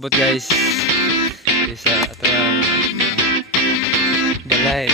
But guys, isa ato ang balay.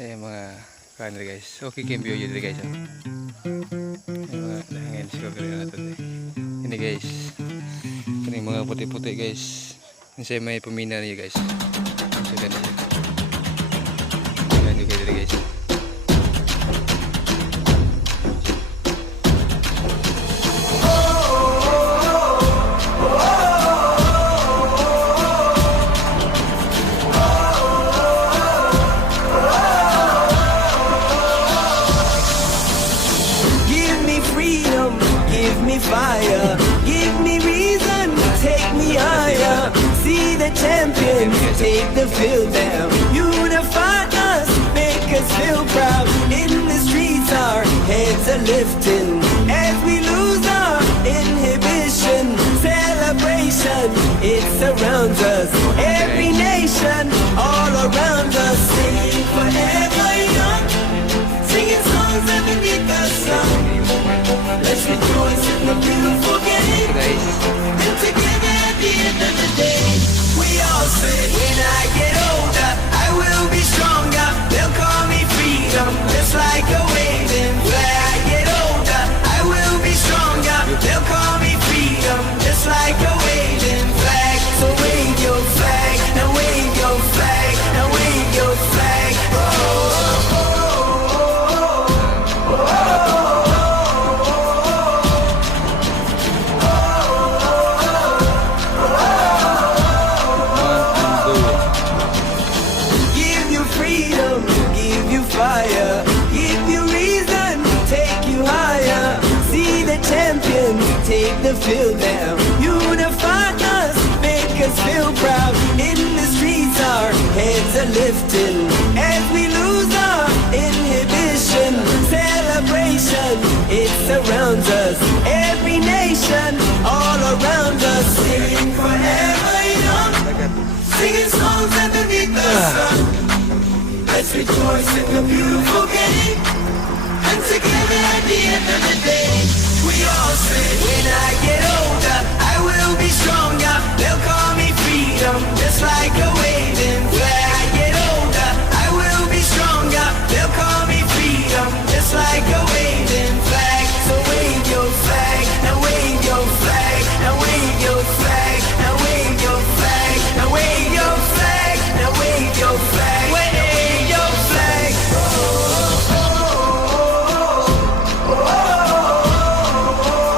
Ayan mga kanil guys. Okay kayong view yun guys. Ayan mga nahangan siguro na natin ini guys. Kaning mga puti-puti guys. Kasi may pamina niya guys. So ganun yun. Ganun kayo guys. Give me fire, give me reason, take me higher. See the champion, take the field down. Unify us, make us feel proud. In the streets our heads are lifting as we lose our inhibition. Celebration, it surrounds us. Every nation, all around us. Singing forever young, singing songs underneath the sun. Let's rejoice in the beautiful game. And together at the end of the day, we all say, when I get older, I will be stronger. They'll call me freedom, just like a waving flag. I get older, I will be stronger. They'll call me freedom, just like a waving flag. So wave your flag, now wave your flag, now wave your flag. Oh, oh, oh, oh, oh. Take the field down, unify us, make us feel proud. In the streets our heads are lifting as we lose our inhibition. Celebration, it surrounds us. Every nation, all around us. Singing forever young, singing songs underneath the sun. Let's rejoice in the beautiful game. And together at the end of the day, we all say, when I get older, I will be stronger. They'll call me freedom, just like a waving flag. I get older, I will be stronger. They'll call me freedom, just like a waving flag. So wave your flag, now wave your flag, now wave your flag, now wave your flag, now wave your flag, now wave your flag, wave your flag. Oh, oh, oh, oh, oh, oh.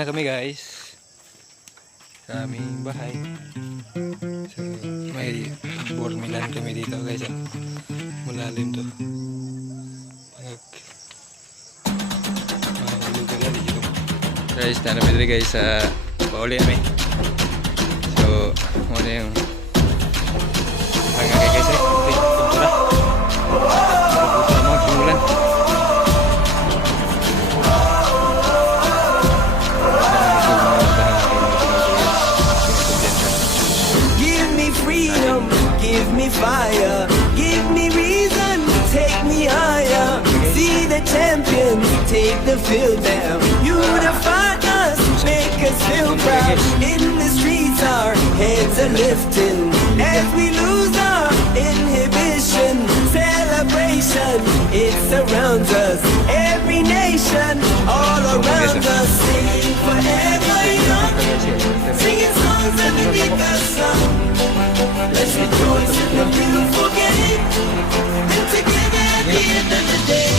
na kami guys sa aming bahay. So, may bormilan kami dito guys. Malalim to. Guys, na namin dito guys sa pauli kami. So, ano yung hanggang guys eh. Puntura. Puntura mga simulan. Give me freedom, give me fire, give me reason, take me higher. See the champions, take the field down. Unify us, make us feel proud. In the streets our heads are lifting as we lose our inhibition. Celebration, it surrounds us. Every nation, all around us. Sing forever young, singing songs underneath the sun. Let's rejoice in the beautiful game, and together at the end of the day,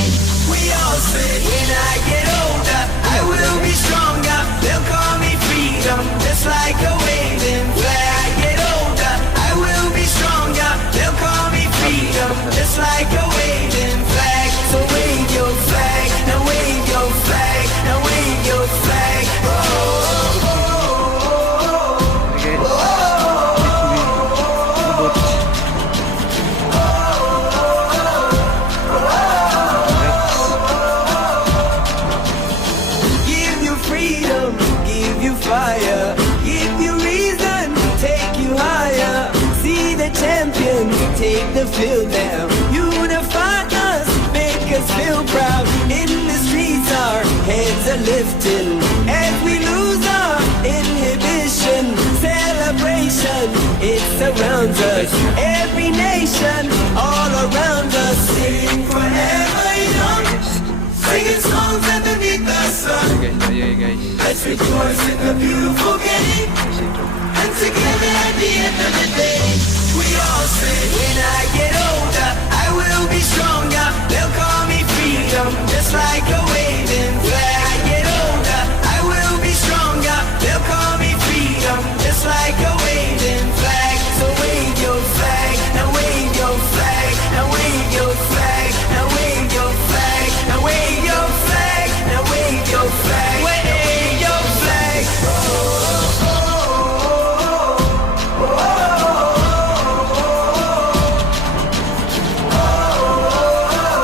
we all say, when I get older, I will be stronger. They'll call me freedom, just like a waving flag. I get older, I will be stronger. They'll call me freedom, just like a waving flag. So wave your flag, now wave your flag, now wave your flag. Oh, oh, oh, oh, oh. Fire, give you reason, take you higher. See the champions, take the field down. Unify us, make us feel proud. In the streets our heads are lifting as we lose our inhibition. Celebration, it surrounds us. Every nation, all around us. Sing forever young, singing songs underneath the sun. Let's rejoice in the beautiful game, and together at the end of the day, we all say, when I get older, I will be stronger. They'll call me freedom, just like a waving flag. I get older, I will be stronger. They'll call me freedom, just like a waving flag. So wave your flag, now wave your flag, now wave your flag, now wave your flag, now wave your flag, now wave your flag. Wave your flag. Oh, oh, oh, oh, oh.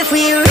if we